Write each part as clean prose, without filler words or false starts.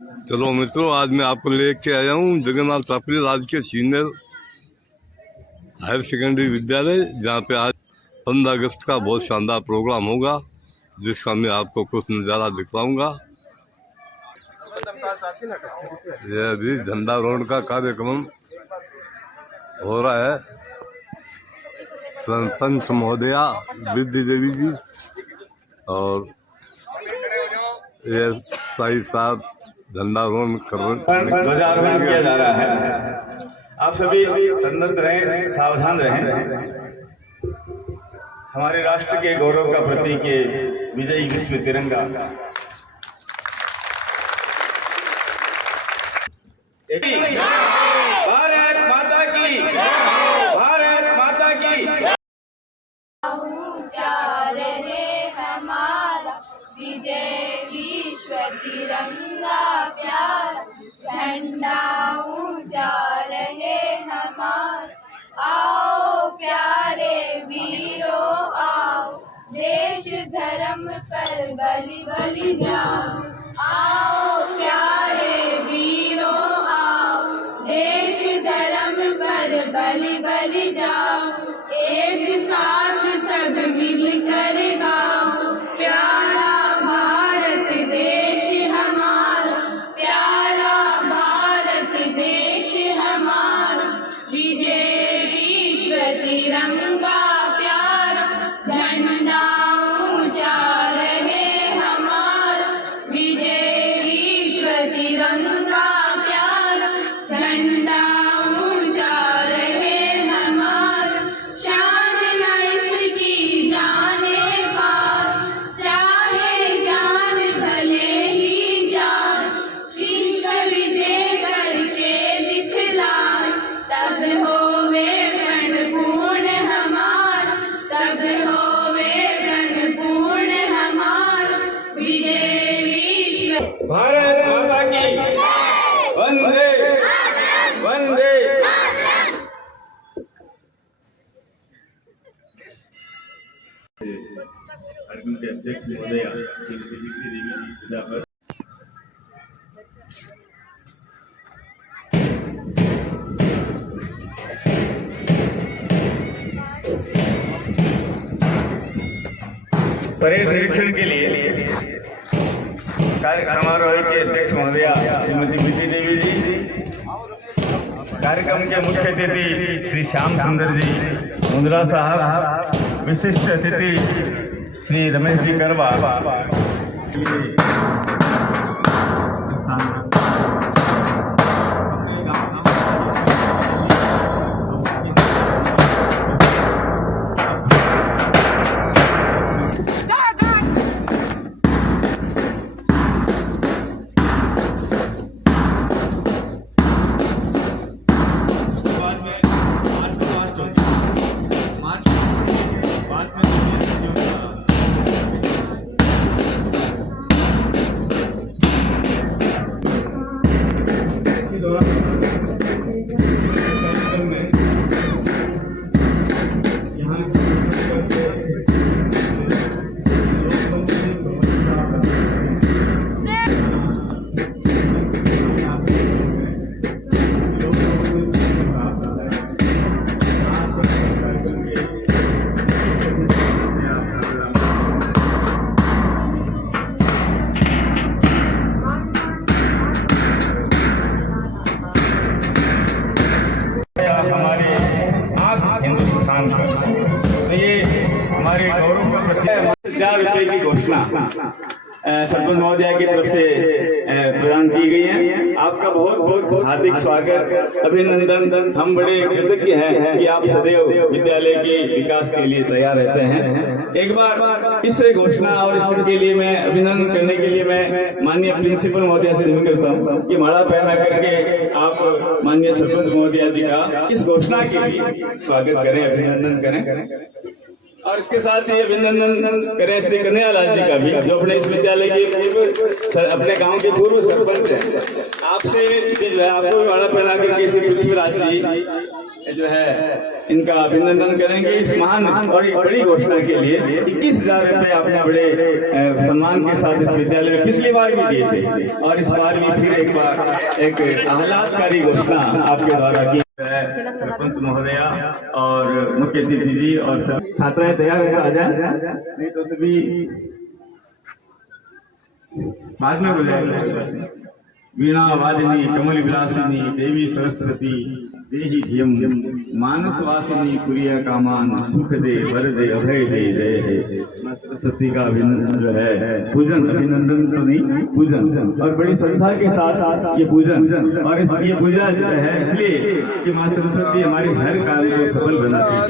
चलो मित्रों, आज मैं आपको लेके आया हूँ जगन्नाथ टापरी राजकीय सीनियर हायर सेकेंडरी विद्यालय, जहाँ पे आज 15 अगस्त का बहुत शानदार प्रोग्राम होगा, जिसका मैं आपको कुछ नज़ारा दिखलाऊंगा। ये अभी झंडारोहण का कार्यक्रम हो रहा है। सरपंच महोदया विद्या देवी जी और ये साई साहब झंडारोहण ध्वजारोहण किया जा रहा है। आप सभी संयत रहें, सावधान रहें। हमारे राष्ट्र के गौरव का प्रतीक है विजयी विश्व तिरंगा। भारत माता की, भारत माता की। ऊंचा रहे हमारा विजय विश्व तिरंगा प्यारा, झंडा ऊंचा रहे हमारा। आओ प्यारे वीरों आओ, देश धर्म पर बलि बलि जाओ। आओ प्यारे वीरों आओ, देश धर्म पर बलि बलि जाओ। एक साथ सब मिलकर गाओ, प्यारा भारत देश हमारा, प्यारा भारत देश हमारा। विजय विश्व तिरंगा प्यारा, झंडा ऊंचा रहे हमारा। विजय विश्व तिरंगा प्यारा, झंडा ऊंचा रहे हमारा। शान न इसकी जाने पार, चाहे जान भले ही जाए। शिष्ट विजय करके दिखलाए, तब होवे प्रण पूर्ण हमारा, तब होवे प्रण पूर्ण हमारा। विजय विश्व भारत माता की वंदे वंदे। कार्यक्रम के अध्यक्ष महोदय श्रीमती विद्या देवी जी पूजा पर परेड निरीक्षण के लिए समारोह के अध्यक्ष महोदया श्रीमती विद्या देवी जी, कार्यक्रम के मुख्य अतिथि श्री श्याम सुंदर जी मुंद्रा साहब, विशिष्ट अतिथि श्री रमेश जी करवा, तो ये हमारे गौरव का प्रतीक। 1000 रुपये की घोषणा सरपंच महोदया की तरफ से प्रदान की गई है। आपका बहुत बहुत हार्दिक स्वागत, अभिनंदन। हम बड़े कृतज्ञ हैं कि आप सदैव विद्यालय के विकास के लिए तैयार रहते हैं। एक बार इस घोषणा और इसके लिए मैं अभिनंदन करने के लिए मैं माननीय प्रिंसिपल महोदया से निवेदन करता हूँ कि माला पहना करके आप माननीय सरपंच महोदया जी का इस घोषणा के लिए स्वागत करें, अभिनंदन करें। और इसके साथ ही अभिनंदन करें श्री कन्हैयालाल जी का भी, जो अपने इस विद्यालय के अपने गांव के पूर्व सरपंच हैं। आपसे जो है आपको भी वाड़ा पहना करके श्री पृथ्वीराज जी जो है इनका अभिनंदन करेंगे इस महान और एक बड़ी घोषणा के लिए। 21,000 रुपये आपने बड़े सम्मान के साथ इस विद्यालय में पिछली बार भी दिए थे, और इस बार भी फिर एक बार एक आह्लादकारी घोषणा आपके द्वारा की है। सरपंच महोदया और मुख्य अतिथि जी और सब छात्राएं तैयार होकर आ जाए, नहीं तो सभी बाद में बोले। वीणा वादिनी कमल विलासिनी देवी सरस्वती देहि धियम मानस वासिनी कुरिया कामान सुख दे वर दे अभय दे जय है। सरस्वती का जो है पूजन, अभिनंदन तो नहीं पूजन, और बड़ी श्रद्धा के साथ ये पूजन, और ये पूजा जो है इसलिए कि माँ सरस्वती हमारे हर कार्य को सफल बनाती है।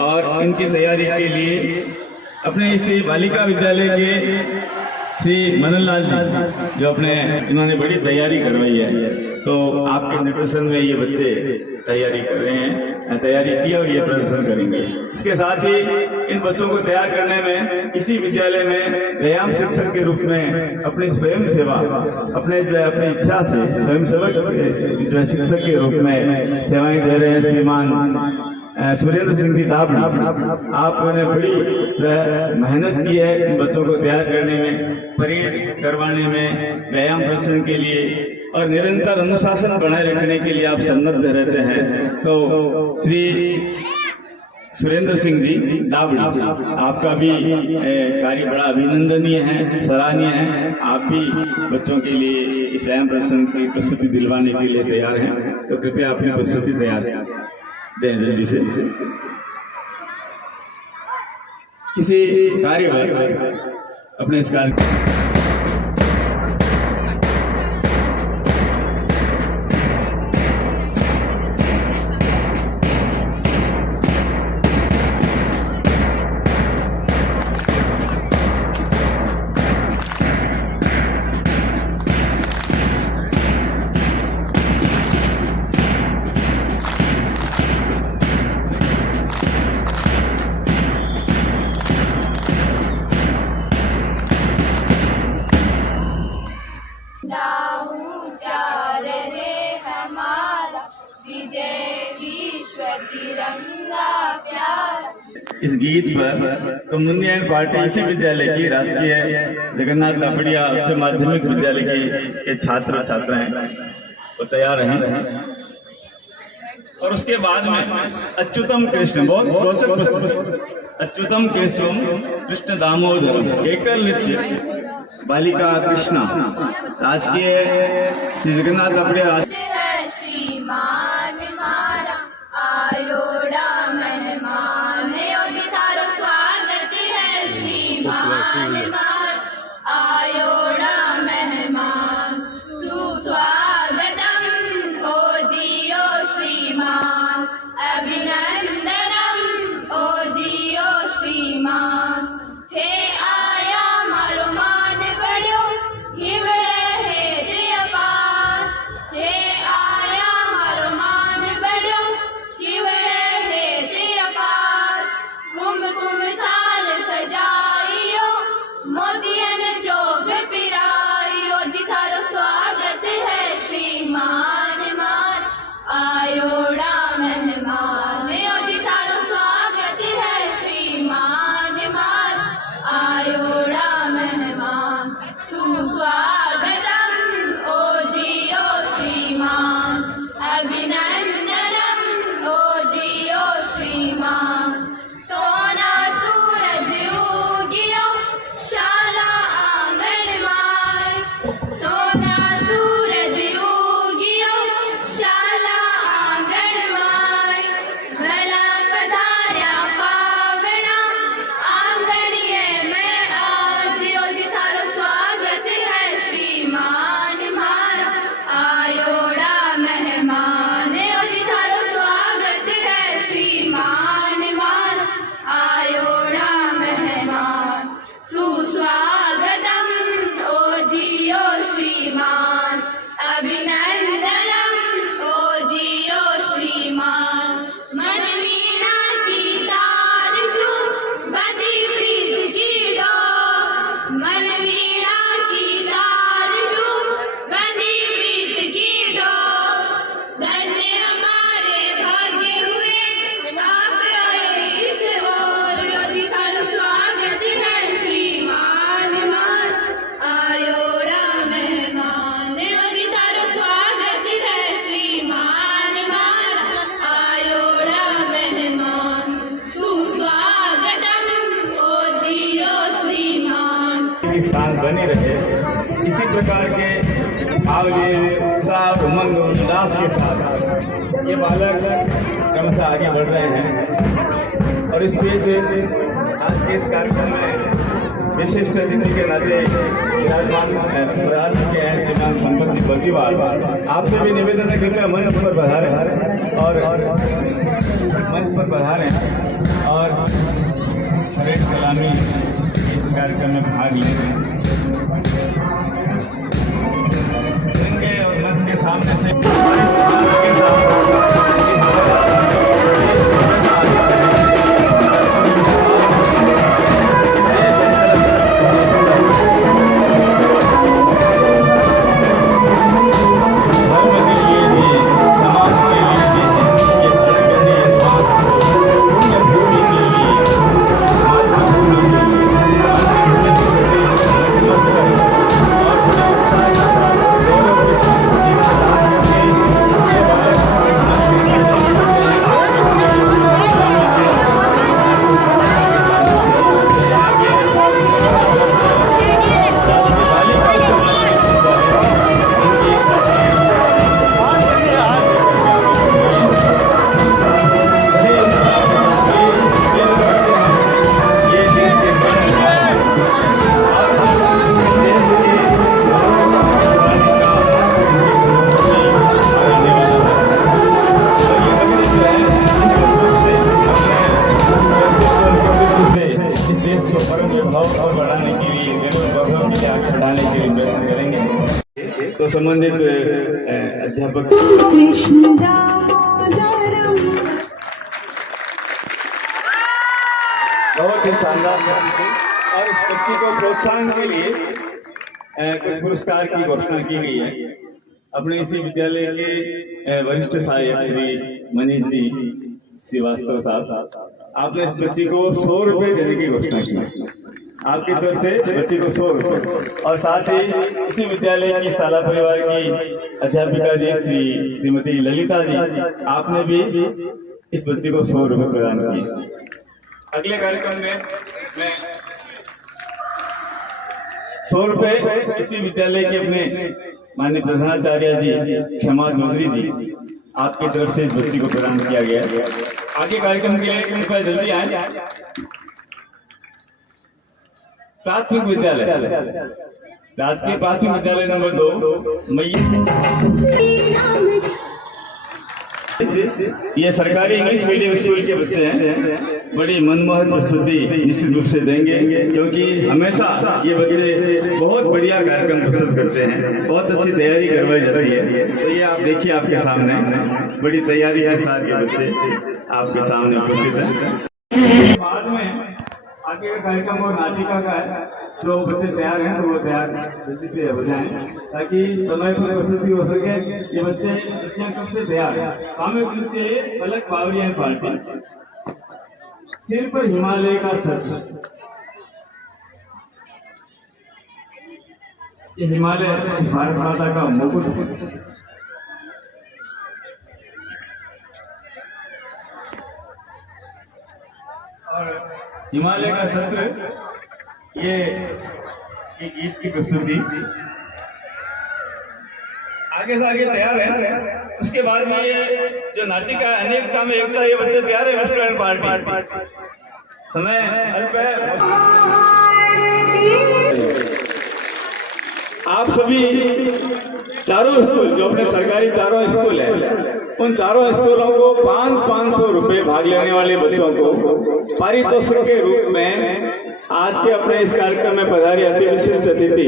और इनकी तैयारी के लिए अपने इसी बालिका विद्यालय के श्री मनन लाल जी जो अपने इन्होंने बड़ी तैयारी करवाई है, तो आपके निर्देशन में ये बच्चे तैयारी कर रहे हैं, तैयारी की और ये प्रदर्शन करेंगे। इसके साथ ही इन बच्चों को तैयार करने में इसी विद्यालय में व्यायाम शिक्षक के रूप में अपनी स्वयं सेवा अपने जो है अपनी इच्छा से स्वयं सेवक जो है शिक्षक के रूप में सेवाएं दे रहे हैं श्रीमान सुरेंद्र सिंह जी डाबड़ी। आपने बड़ी मेहनत की है इन बच्चों को तैयार करने में, परेड करवाने में, व्यायाम प्रदर्शन के लिए और निरंतर अनुशासन बनाए रखने के लिए आप सन्नद्ध रहते हैं। तो श्री सुरेंद्र सिंह जी डाबड़ी, आपका भी कार्य बड़ा अभिनंदनीय है, सराहनीय है। आप भी बच्चों के लिए इस व्यायाम प्रदर्शन की प्रस्तुति दिलवाने के लिए तैयार हैं, तो कृपया अपनी प्रस्तुति तैयार दें जल्दी से। किसी कार्य में अपने इस कार्य इस गीत पर कम्युनियन पार्टी इसी विद्यालय की राजकीय जगन्नाथ दापड़िया उच्च माध्यमिक विद्यालय के छात्र छात्राएं वो तैयार हैं। और उसके बाद में अच्युतम कृष्ण, बहुत रोचक प्रस्तुति, अच्युतम केशवम कृष्ण दामोदर एकल नृत्य बालिका कृष्णा राजकीय श्री जगन्नाथ दापड़िया श्रीमान मारा आयोड़ा मेहमान थारो स्वागत है। श्रीमान मार आयोड़ा मेहमान सुस्वागतम ओ जियो श्रीमान अभिनंदनम ओ जियो श्रीमान। हे आया मारो मान बढ़्यो हिवड़े हे दे अपार, हे की सांस बनी रहे, इसी प्रकार के भाव लिए उत्साह उमंग और उल्लास के साथ ये बालक क्रमशः आगे बढ़ रहे हैं। और इस पेज आज के इस कार्यक्रम में विशिष्ट अतिथि के नाते विराजमान प्रधान के हैं श्रीमान संपत जी बच्चीवाल, आपसे भी निवेदन है कृपया मंच पर पधारें और मंच पर पधारें और परेड सलामी इस कार्यक्रम में भाग लेंगे और मंच के सामने से तो संबंधित अध्यापक बहुत ही शानदार और इस बच्ची को प्रोत्साहन के लिए कुछ पुरस्कार की घोषणा की गई है। अपने इसी विद्यालय के वरिष्ठ सहायक श्री मनीष जी श्रीवास्तव साहब, आपने इस बच्ची को 100 रुपए देने की घोषणा की। आपकी तरफ से बच्ची को 100 रुपए और साथ ही इसी विद्यालय की शाला परिवार की अध्यापिका जी श्रीमती ललिता जी, आपने भी इस बच्ची को 100 रुपए प्रदान किए। अगले कार्यक्रम में मैं 100 रुपए इसी विद्यालय के अपने माननीय प्रधानाचार्य जी क्षमा चौधरी जी, आपकी तरफ से इस बच्ची को प्रदान किया गया। आगे कार्यक्रम के लिए कृपया जल्दी आए। प्राथमिक विद्यालय राजकीय प्राथमिक विद्यालय नंबर 2 ये सरकारी इंग्लिश मीडियम स्कूल के बच्चे हैं। बड़ी मनमोहक प्रस्तुति निश्चित रूप से देंगे, क्योंकि हमेशा ये बच्चे बहुत बढ़िया कार्यक्रम प्रस्तुत करते हैं, बहुत अच्छी तैयारी करवाई जाती है। तो ये आप देखिए आपके सामने बड़ी तैयारी के साथ ये बच्चे आपके सामने उपस्थित हैं। बाद में आगे का कार्यक्रम और नाटिका का है, जो बच्चे तैयार हैं तो वो तैयार जल्दी से हो जाएं, ताकि समय पर प्रस्तुति हो सके। ये बच्चियां कब से तैयार हैं? सामूहिक नृत्य पलक बावरी एंड पार्टी, सिर पर हिमालय का छत्र। ये हिमालय भारत माता का मुकुट। और हिमालय का छत्र ये गीत की प्रस्तुति आगे से आगे तैयार है। उसके बाद में ये जो नाटिका अनेकता में एकता, ये बच्चे तैयार है। रेस्टोरेंट पार्टी समय अल्प है। आप सभी चारों स्कूल जो अपने सरकारी चारों स्कूल है, उन चारों स्कूलों को 500 रुपए भाग लेने वाले बच्चों को पारितोषिक के रूप में आज के अपने इस कार्यक्रम में पधारी अति विशिष्ट अतिथि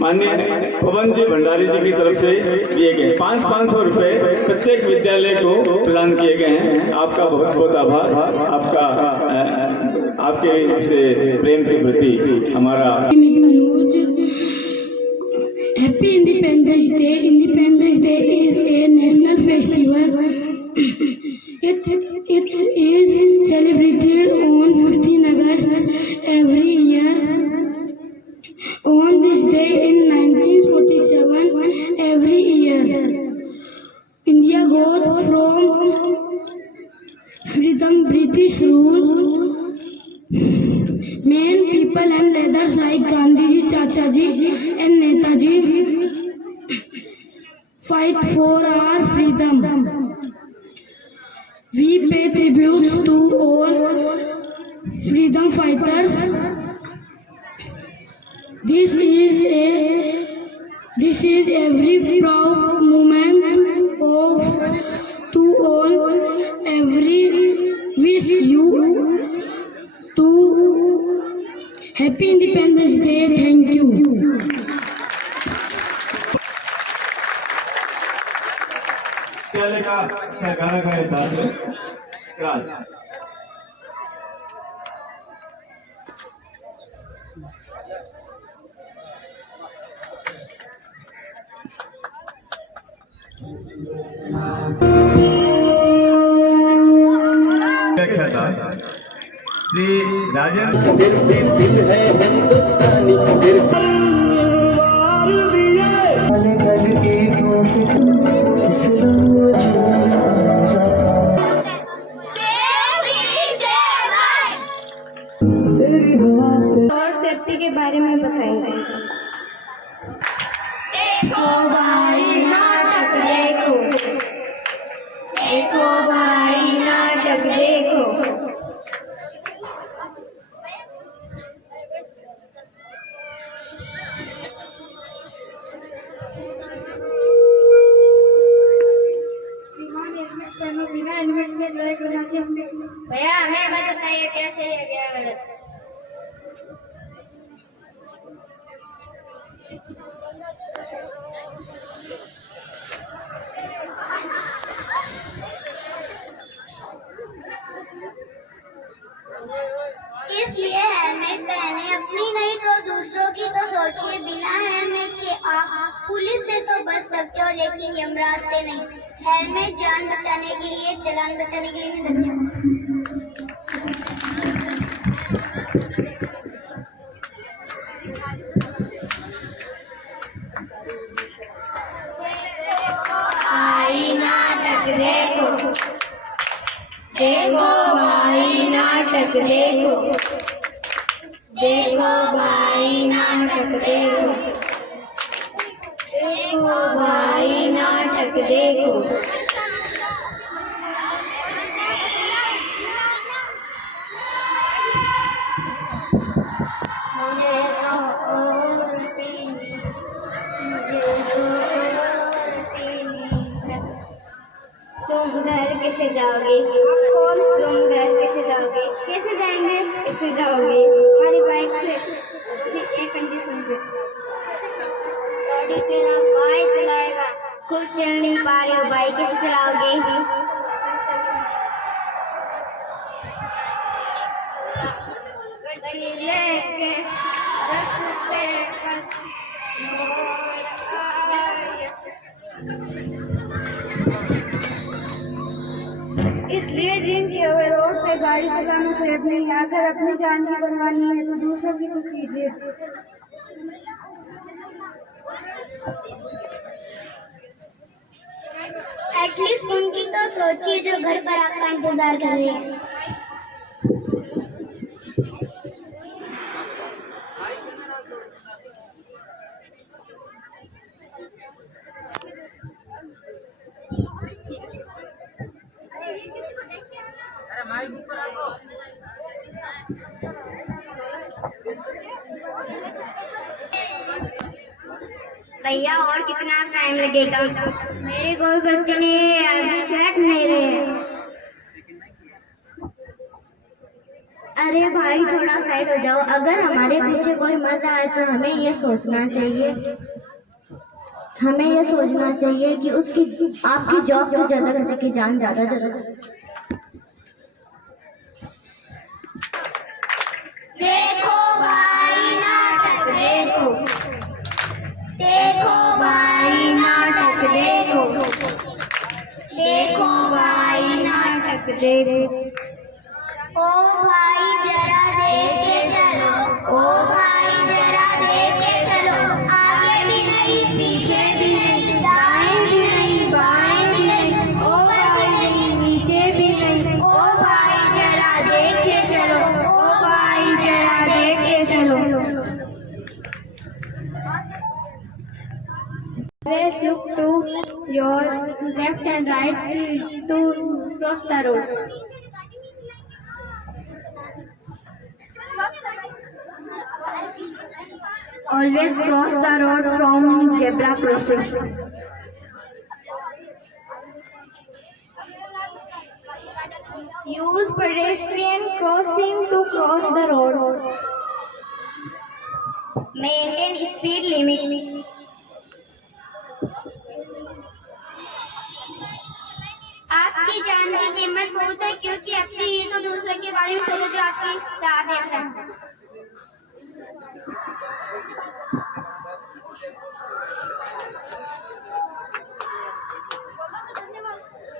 माननीय पवन जी भंडारी जी की तरफ से दिए गए 500 रुपए प्रत्येक विद्यालय को प्रदान किए गए हैं। आपका बहुत बहुत आभार। आपका आपके इस प्रेम के प्रति हमारा Happy Independence Day. Independence Day is a national festival. It is celebrated on 15 August every year. On this day in 1947, every year, India got from freedom British rule. Many people people and leaders like Gandhi ji, Chacha ji and Netaji fight for our freedom. We pay tributes to all freedom fighters. This is every proud moment of to all. Every wish you to Happy Independence Day. Thank you. विद्यालय का सहकारा का एहसास है। Cross Shri Rajendra दिल है हिंदुस्तानी और safety के बारे में बताएंगे। देखो भाई नाटक देखो, देखो भाई नाटक देखो। बिना हेलमेट के ड्राइव करना चाहिए। भैया हमें मत बताइए कैसे है क्या गलत। इसलिए हेलमेट पहने, अपनी नहीं तो दूसरों की तो सोचिए। बिना हेलमेट के आप पुलिस से तो बच सकते हो, लेकिन यमराज से नहीं। हेलमेट जान बचाने के लिए, चालान बचाने के लिए। धन्यवाद। भाई नाटक देखो, देखो भाई नाटक देखो, देखो भाई नाटक देखो, देखो भाई नाटक देखो। मुझे तो और पीनी, मुझे तो और पीनी है। तुम घर कैसे जाओगे? कौन? तुम घर कैसे जाओगे? कैसे जाएंगे? कैसे जाओगे? हमारी बाइक से, एक कंडीशन से। गाड़ी तेरा भाई चलाएगा, खुद चल नहीं पा रहे हो, बाइक कैसे चलाओगे? गड्डी लेके रास्ते पर मोड़ आए। इसलिए ड्रिंक किए हुए रोड पे गाड़ी चलाना सेफ नहीं है। अगर अपनी जान की बनवानी है तो दूसरों की तो कीजिए। एटलीस्ट उनकी तो सोचिए जो घर पर आपका इंतजार कर रहे हैं। भैया और कितना टाइम लगेगा? मेरी कोई गलती नहीं है, आगे सेट नहीं रहे। अरे भाई थोड़ा साइड हो जाओ। अगर हमारे पीछे कोई मर रहा है तो हमें ये सोचना चाहिए, हमें ये सोचना चाहिए कि उसकी आपकी जॉब से ज्यादा किसी की जान ज्यादा जरूरत है। देखो भाई नाटक देखो, देखो भाई नाटक देखो, देखो भाई नाटक देखो। ओ भाई जरा देख के चलो, ओ भाई जरा देख के चलो। आगे भी नहीं, पीछे भी नहीं, दाएं भी नहीं, बाएं भी नहीं, ऊपर भी नहीं, नीचे भी नहीं। ओ भाई जरा देख के चलो, ओ भाई जरा देख के चलो। always look to your left and right to cross the road. Always cross the road from zebra crossing. Use pedestrian crossing to cross the road. Maintain speed limit. आपकी जान की कीमत बहुत है, क्योंकि अपनी ही तो दूसरे के बारे में सोचो जो आपकी राह देख रहा है।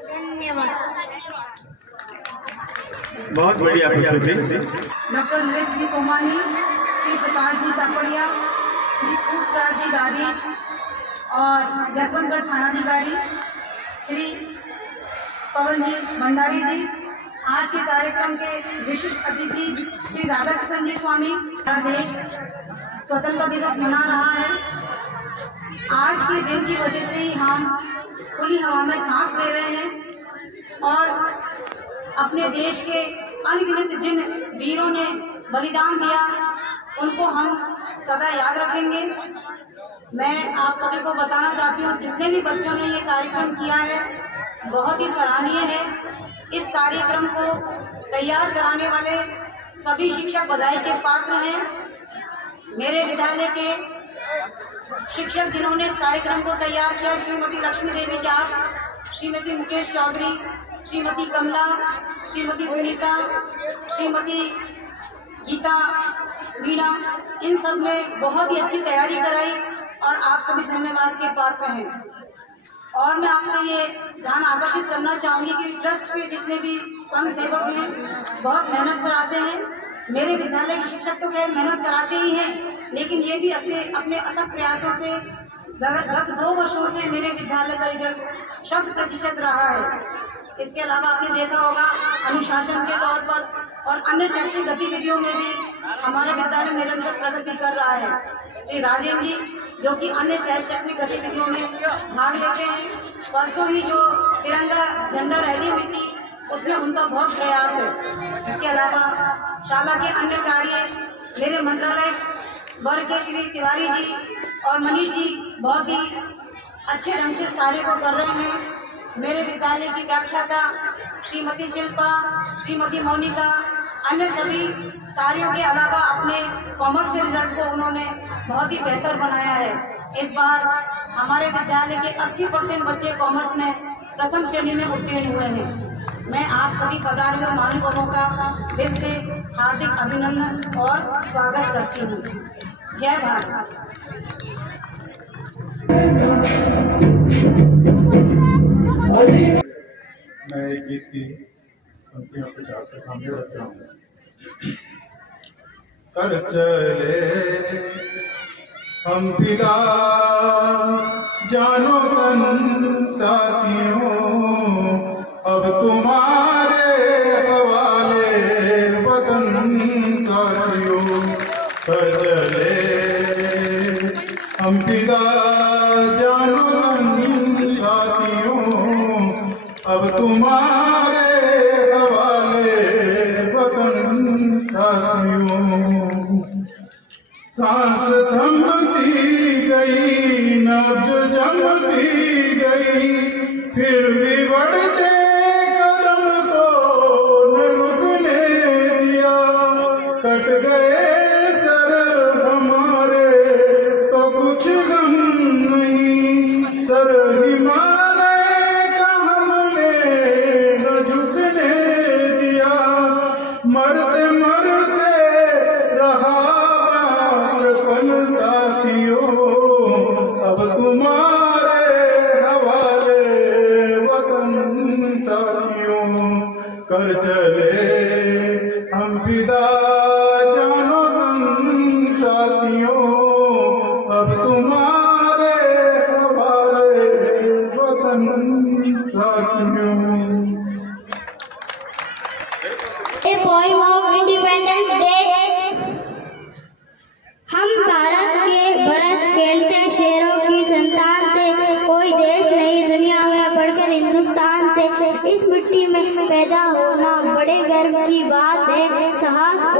धन्यवाद। बहुत बढ़िया प्रस्तुति। डॉक्टर नरेंद्र जी सोमानी, श्री प्रकाश जी तापड़िया, श्री पूछराज जी दादीज और जसवंतगढ़ थानाधिकारी श्री पवन जी भंडारी जी। आज के कार्यक्रम के विशिष्ट अतिथि श्री राधाकृष्ण जी स्वामी। हमारा देश स्वतंत्रता दिवस मना रहा है। आज के दिन की वजह से ही हम खुली हवा में सांस ले रहे हैं और अपने देश के अनगिनत जिन वीरों ने बलिदान दिया उनको हम सदा याद रखेंगे। मैं आप सभी को बताना चाहती हूँ, जितने भी बच्चों ने ये कार्यक्रम किया है बहुत ही सराहनीय है। इस कार्यक्रम को तैयार कराने वाले सभी शिक्षक बधाई के पात्र हैं। मेरे विद्यालय के शिक्षक जिन्होंने इस कार्यक्रम को तैयार किया, श्रीमती लक्ष्मी देवी जाट, श्रीमती मुकेश चौधरी, श्रीमती कमला, श्रीमती सुनीता, श्रीमती गीता, मीना, इन सब ने बहुत ही अच्छी तैयारी कराई और आप सभी धन्यवाद के पात्र हैं। और मैं आपसे ये ध्यान आकर्षित करना चाहूँगी कि ट्रस्ट के जितने भी संघ सेवक हैं बहुत मेहनत कराते हैं। मेरे विद्यालय के शिक्षक तो खैर मेहनत कराते ही हैं, लेकिन ये भी अपने अथक प्रयासों से गत 2 वर्षों से मेरे विद्यालय का रिजल्ट 100% रहा है। इसके अलावा आपने देखा होगा अनुशासन के तौर पर और अन्य शैक्षिक गतिविधियों में भी हमारा विद्यालय निरंतर प्रगति कर रहा है। श्री राजेंद्र जी जो कि अन्य शैक्षणिक गतिविधियों में भाग लेते हैं, परसों ही जो तिरंगा झंडा रैली हुई थी उसमें उनका बहुत प्रयास है। इसके अलावा शाला के अन्य कार्य मेरे मंत्रालय वर्ग के श्री तिवारी जी और मनीष जी बहुत ही अच्छे ढंग से इस कार्य को कर रहे हैं। मेरे विद्यालय की व्याख्याता श्रीमती शिल्पा, श्रीमती मोनिका, अन्य सभी कार्यों के अलावा अपने कॉमर्स के रिजल्ट को उन्होंने बहुत ही बेहतर बनाया है। इस बार हमारे विद्यालय के 80% बच्चे कॉमर्स में प्रथम श्रेणी में उत्तीर्ण हुए हैं। मैं आप सभी पधारे हुए महानुभावों का दिल से हार्दिक अभिनंदन और स्वागत करती हूँ। जय भारत। मैं एक गीत की पंक्तियों के आपके सामने रखता हूँ। कर चले हम फिदा जानो तन साथियों, अब तुम्हारे हवाले वतन साथियों। कर चले हम फिदा जानो तन साथियों, अब तुम्हारे हवाले वतन साथियों। सांस थमती गई, नब्ज जमती गई, फिर भी बढ़ते कदम को न रुकने दिया। कट गए सर हमारे तो कुछ गम नहीं, सर हिमालय का हमने न झुकने दिया। मरते मरते रहा बालपन साथियों, अब तुम्हारे हवाले वतन साथियों। कर चले हम फिदा जानो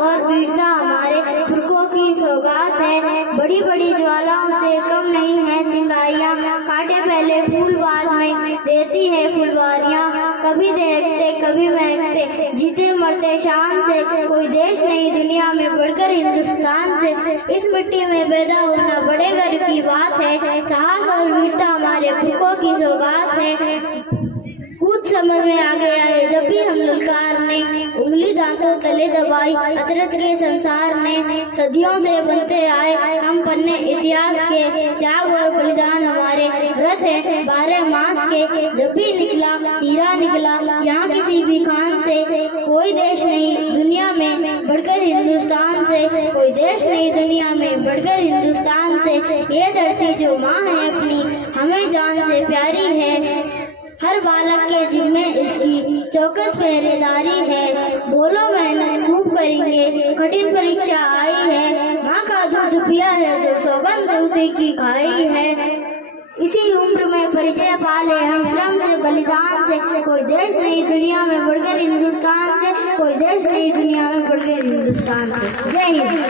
और वीरता हमारे पुरखों की सौगात है। बड़ी बड़ी ज्वालाओं से कम नहीं है चिंगारियाँ, काटे पहले फूल बाद में देती है फुलवारियाँ। कभी देखते कभी महकते, जीते मरते शान से, कोई देश नहीं दुनिया में बढ़कर हिंदुस्तान से। इस मिट्टी में पैदा होना बड़े गर्व की बात है, साहस और वीरता हमारे पुरखों की सौगात है। कुछ समय में आगे आए जब भी हम ललकारने, उंगली दांतों तले दबाई अचरज के संसार ने। सदियों से बनते आए हम पन्ने इतिहास के, त्याग और बलिदान हमारे व्रत है 12 मास के। जब भी निकला हीरा निकला यहाँ किसी भी खान से, कोई देश नहीं दुनिया में बढ़कर हिंदुस्तान से, कोई देश नहीं दुनिया में बढ़कर हिंदुस्तान से। ये धरती जो माँ है अपनी हमें जान से प्यारी है, हर बालक के जिम्मे इसकी चौकस पहरेदारी है। बोलो मेहनत खूब करेंगे, कठिन परीक्षा आई है, माँ का दूध पिया है जो सौगंध उसी की खाई है। इसी उम्र में परिचय पाले हम श्रम से बलिदान से, कोई देश नहीं दुनिया में बढ़कर हिंदुस्तान से, कोई देश नहीं दुनिया में बढ़कर हिंदुस्तान से। जय हिंद।